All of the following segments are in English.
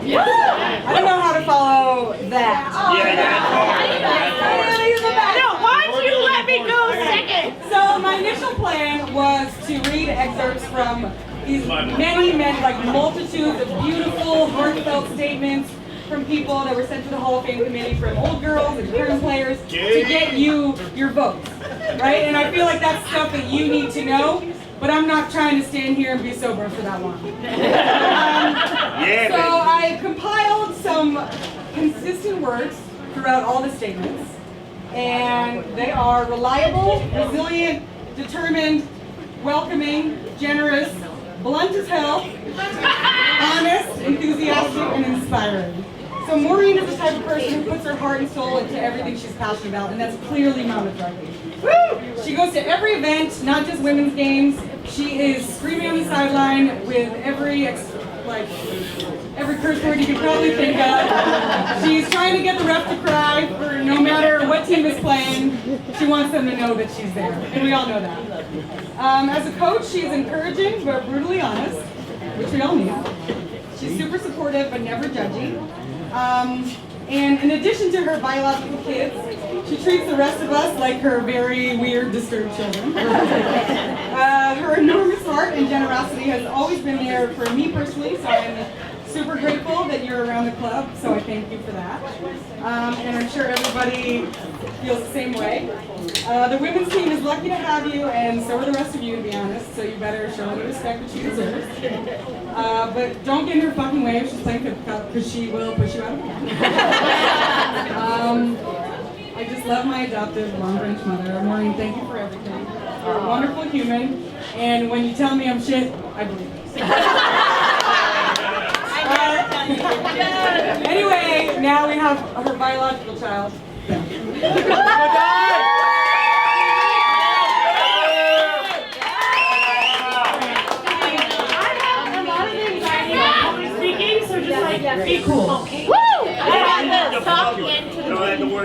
I don't know how to follow that. No, why'd you let me go second? So my initial plan was to read excerpts from these many, like multitudes of beautiful, heartfelt statements from people that were sent to the Hall of Fame committee from old girls and current players to get you your votes, right? And I feel like that's stuff that you need to know, but I'm not trying to stand here and be sober for that long. So I compiled some consistent words throughout all the statements, and they are reliable, resilient, determined, welcoming, generous, blunt as hell, honest, enthusiastic, and inspiring. So Maureen is the type of person who puts her heart and soul into everything she's passionate about, and that's clearly Monmouth Rugby. She goes to every event, not just women's games. She is screaming on the sideline with every curse word you can probably think of. She's trying to get the ref to cry for no matter what team is playing. She wants them to know that she's there, and we all know that. As a coach, she's encouraging but brutally honest, which we all need. She's super supportive but never judgy. And in addition to her biological kids, she treats the rest of us like her very weird, disturbed children. Her enormous heart and generosity has always been there for me personally, so I'm super grateful that you're around the club, so I thank you for that. And I'm sure everybody feels the same way. The women's team is lucky to have you, and so are the rest of you, to be honest, so you better show her the respect that she deserves. But don't get in her fucking way if she's playing for the cup, because she will push you out of the game. I just love my adoptive Long Branch mother. Maureen, thank you for everything. You're a wonderful human, and when you tell me I'm shit, I believe it. Anyway, now we have her biological child. Be cool. Okay. Woo! Talk into the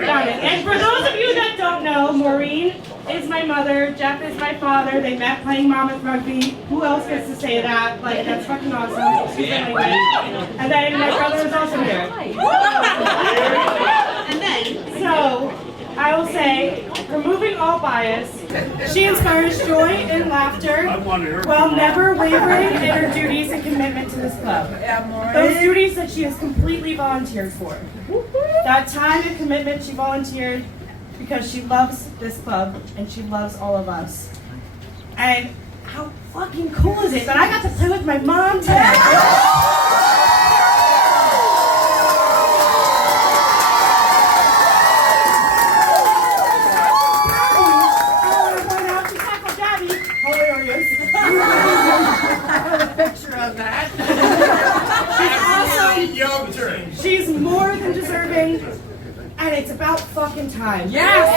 Got it. And for those of you that don't know, Maureen is my mother, Jeff is my father. They met playing Monmouth Rugby. Who else gets to say that? Like, that's fucking awesome. And then my brother is also here. And then, so, I will say, removing all bias, she inspires joy and laughter while never wavering in her duties and commitment to this club. Those duties that she has completely volunteered for. That time and commitment she volunteered because she loves this club and she loves all of us. And how fucking cool is it that I got to play with my mom today? She's more than deserving, and it's about fucking time. Yes!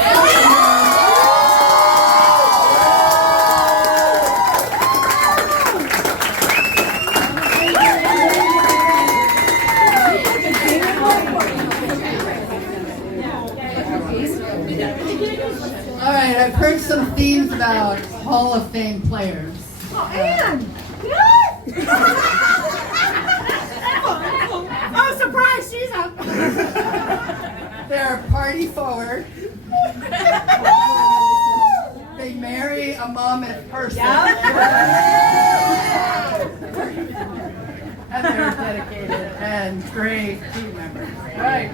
All right, I've heard some themes about Hall of Fame players. Oh, Ann! Oh, surprise, she's up. They're party forward. They marry a Monmouth person. And they're dedicated and great team members. All right.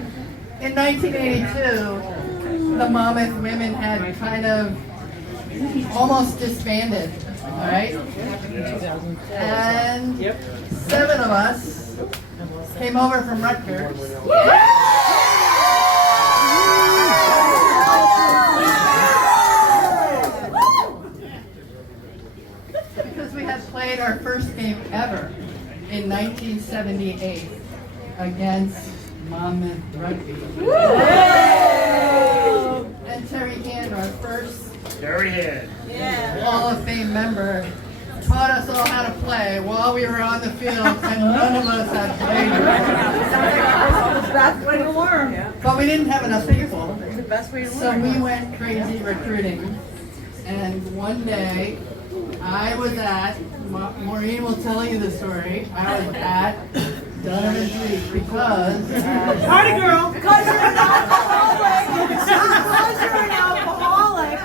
In 1982, the Monmouth women had kind of almost disbanded. All right. And 7 of us came over from Rutgers. Because we had played our first game ever in 1978 against Monmouth Rugby. And Terry Hand, our first Hall of Fame member, taught us all how to play while we were on the field, and none of us had played before. But we didn't have enough people, so we went crazy recruiting. And one day, I was at, Maureen will tell you the story, I was at Donovan Judy, because Party girl. Because you're an alcoholic. Because you're an alcoholic.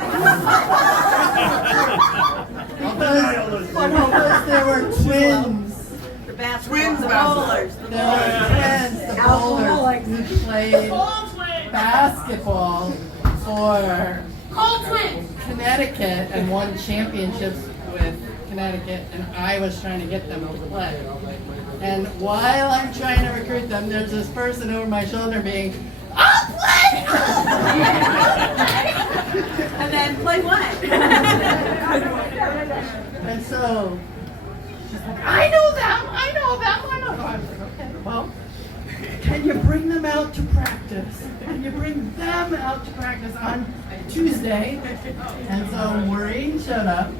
because there were twins. Twins, bowlers. There were twins, the bowlers who played basketball for Connecticut and won championships with Connecticut, and I was trying to get them to play. And while I'm trying to recruit them, there's this person over my shoulder being, I'll play! And then play what? And so, she's like, I know them. I know them. I was like, okay, well, can you bring them out to practice? Can you bring them out to practice on Tuesday? And so Maureen showed up.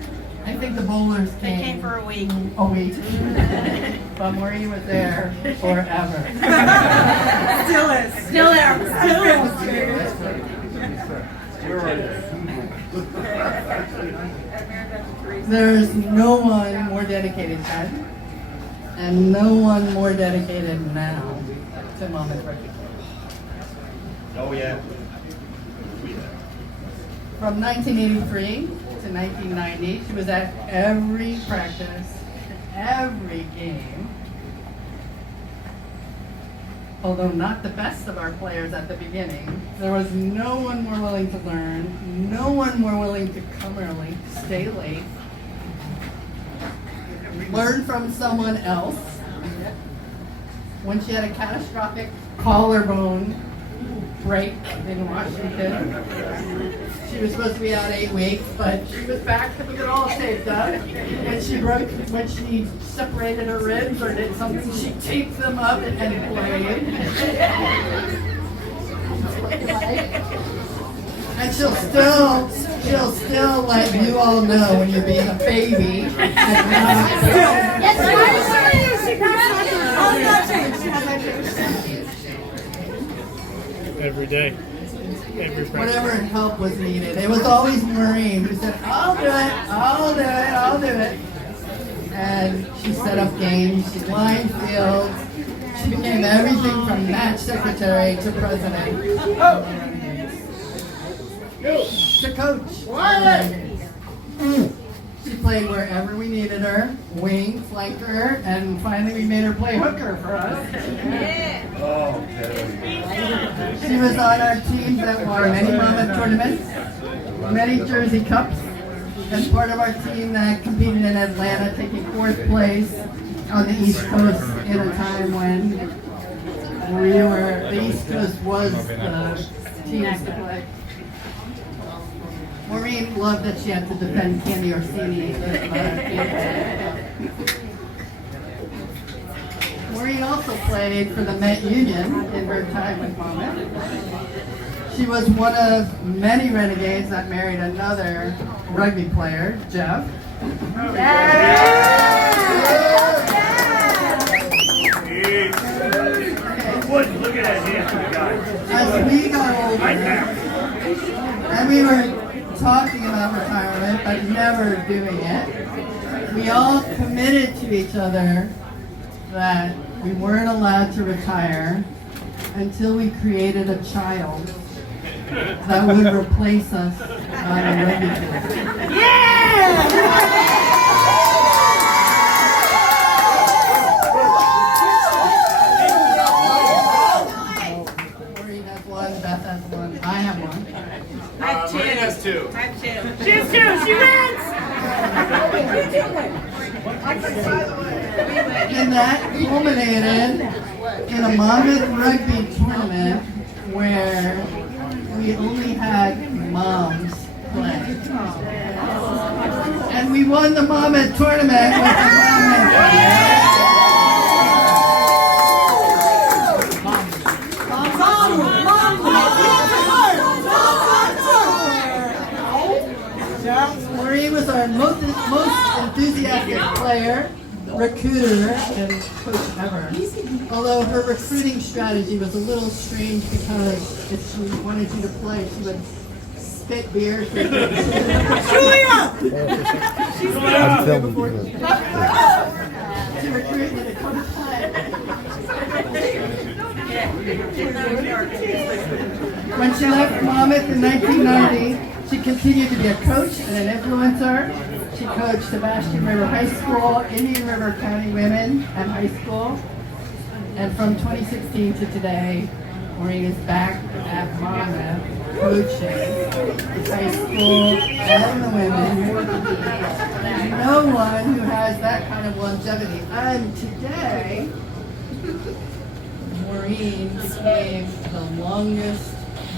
I think the bowlers came. They came for a week. A week. But Maureen was there forever. Still is. Still there. Still is. There's no one more dedicated then, and no one more dedicated now to Mom and Ricky. Oh yeah. From 1983 to 1990, she was at every practice, every game. Although not the best of our players at the beginning, there was no one more willing to learn, no one more willing to come early, stay late, learn from someone else. When she had a catastrophic collarbone break in Washington, she was supposed to be out 8 weeks, but she was back with it all taped up. And she broke, when she separated her ribs or did something, she taped them up and played. And she'll still let you all know when you're being a baby. Every day. Every practice. Whatever help was needed. It was always Maureen who said, I'll do it, I'll do it, I'll do it. And she set up games, she lined fields, she became everything from match secretary to president. To coach. She played wherever we needed her, wing, flanker, and finally we made her play hooker for us. She was on our teams that won many Monmouth tournaments, many Jersey Cups, and part of our team that competed in Atlanta, taking 4th place on the East Coast in a time when the East Coast was the teams to play. Maureen loved that she had to defend Candy Orsini. Maureen also played for the Met Union in her time with Monmouth. She was one of many renegades that married another rugby player, Jeff. Look at that handsome guy. As we got older, and we were talking about retirement, but never doing it, we all committed to each other that we weren't allowed to retire until we created a child that would replace us on a rugby field. Maureen has one, Beth has one, I have one. I have two. Maureen has 2. I have two. She has two. She wins. And that culminated in a Monmouth rugby tournament where we only had moms play. And we won the Monmouth tournament with the Maureen was our most enthusiastic player, recruiter, and coach ever. Although her recruiting strategy was a little strange because if she wanted you to play, she would spit beer. Julia! To recruit you to come play. When she left Monmouth in 1990, she continued to be a coach and an influencer. She coached Sebastian River High School, Indian River County Women at high school. And from 2016 to today, Maureen is back at Monmouth coaching the high school and the women. There's no one who has that kind of longevity. And today, Maureen became the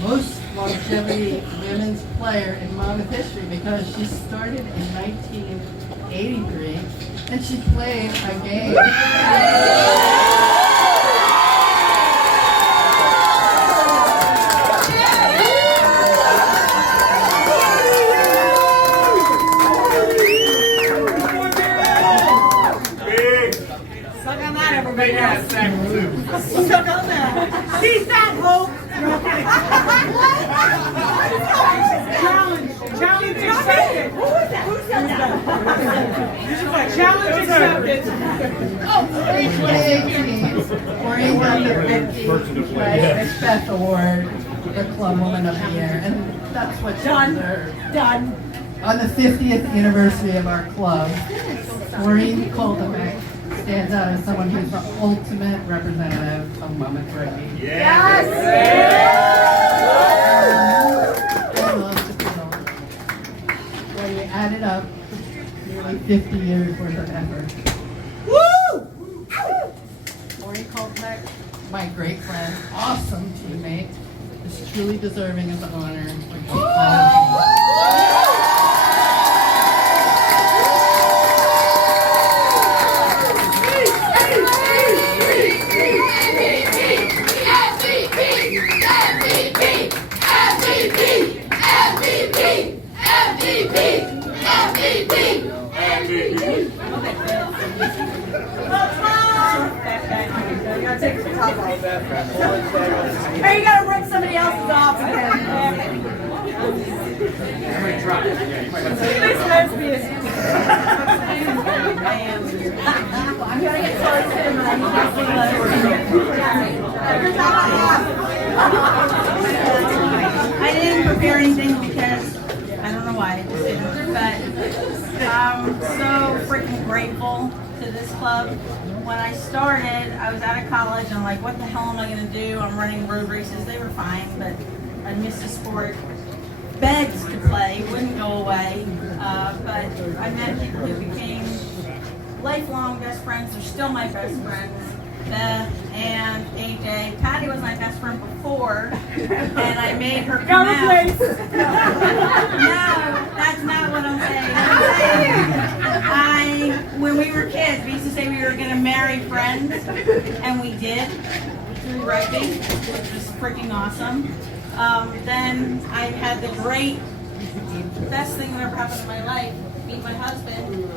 most longevity women's player in Monmouth history because she started in 1983 and she played a game. Suck on that, everybody. Suck on that. She's that hope. Challenge accepted. Who was that? Who said that? Challenge accepted. In 2018, Maureen won the 50 Best Award, the Club Woman of the Year, and that's what she deserves. Done. On the 50th anniversary of our club, Maureen Kaltenbach stands out as someone who's the ultimate representative of Monmouth rugby. Yes. I love the field. When you add it up, nearly 50 years worth of effort. Woo! Maureen Kaltenbach, my great friend, awesome teammate, is truly deserving of the honor of all of you. Hey, you gotta rip somebody else's off again. I'm gonna get close to him and I didn't prepare anything because I don't know why I just didn't, but I'm so freaking grateful to this club. When I started, I was out of college and I'm like, what the hell am I going to do? I'm running road races. They were fine, but I missed the sport. Begged to play, wouldn't go away, but I met people who became lifelong best friends. They're still my best friends. Beth and AJ. Patty was my best friend before, and I made her come out. No, that's not what I'm saying. When we were kids, we used to say we were going to marry friends, and we did through rugby, which was freaking awesome. Then I had the best thing that ever happened in my life, meet my husband.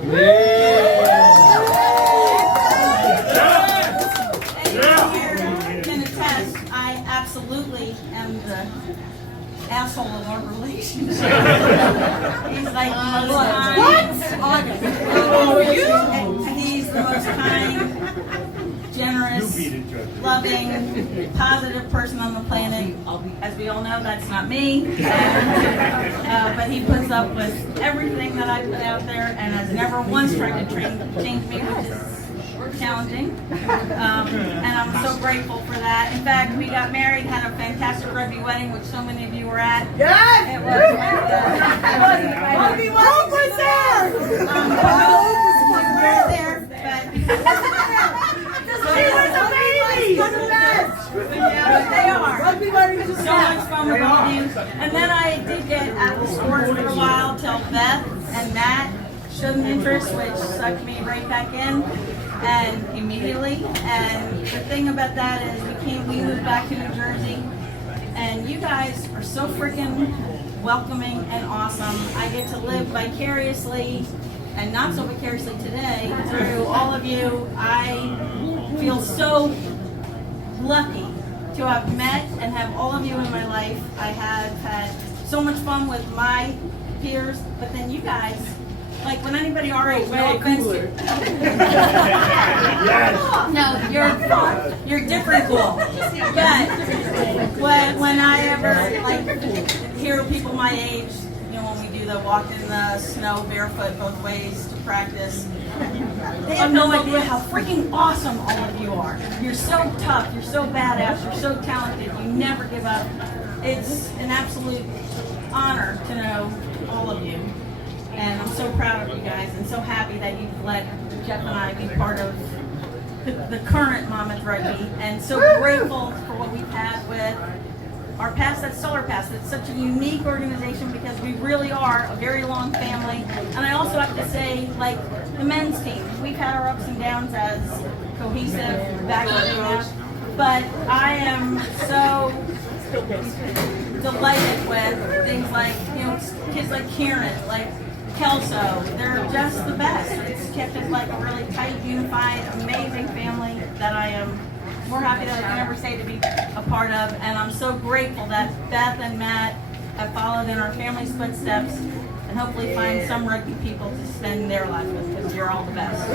Can attest, I absolutely am the asshole of our relationship. He's like the most kind. He's the most kind, generous, loving, positive person on the planet. As we all know, that's not me. But he puts up with everything that I put out there and has never once tried to change me, which is challenging. And I'm so grateful for that. In fact, we got married, had a fantastic rugby wedding, which so many of you were at. Yes! It was Rugby Hope was there! we were there, She was a baby! but they are. Rugby wedding is So much fun with all of you. And then I did get out of the sports for a while till Beth and Matt showed an interest, which sucked me right back in, and immediately. And the thing about that is we moved back to New Jersey, and you guys are so freaking welcoming and awesome. I get to live vicariously, and not so vicariously today, through all of you. I feel so lucky to have met and have all of you in my life. I have had so much fun with my peers, but then you guys, like when anybody our age, no offense to no, you're different cool. But when I ever like hear people my age, you know, when we do the walk in the snow barefoot both ways to practice, they have no idea how freaking awesome all of you are. You're so tough, you're so badass, you're so talented, you never give up. It's an absolute honor to know all of you. And I'm so proud of you guys and so happy that you've let Jeff and I be part of the current Monmouth Rugby, and so grateful for what we've had with our past, that's Solar Pass. It's such a unique organization because we really are a very long family. And I also have to say, like the men's team, we've had our ups and downs as cohesive back enough, but I am so delighted with things like, you know, kids like Kieran, like Kelso. They're just the best. It's kept us like a really tight, unified, amazing family that I am more happy than I can ever say to be a part of. And I'm so grateful that Beth and Matt have followed in our family's footsteps and hopefully find some rugby people to spend their life with, because you're all the best.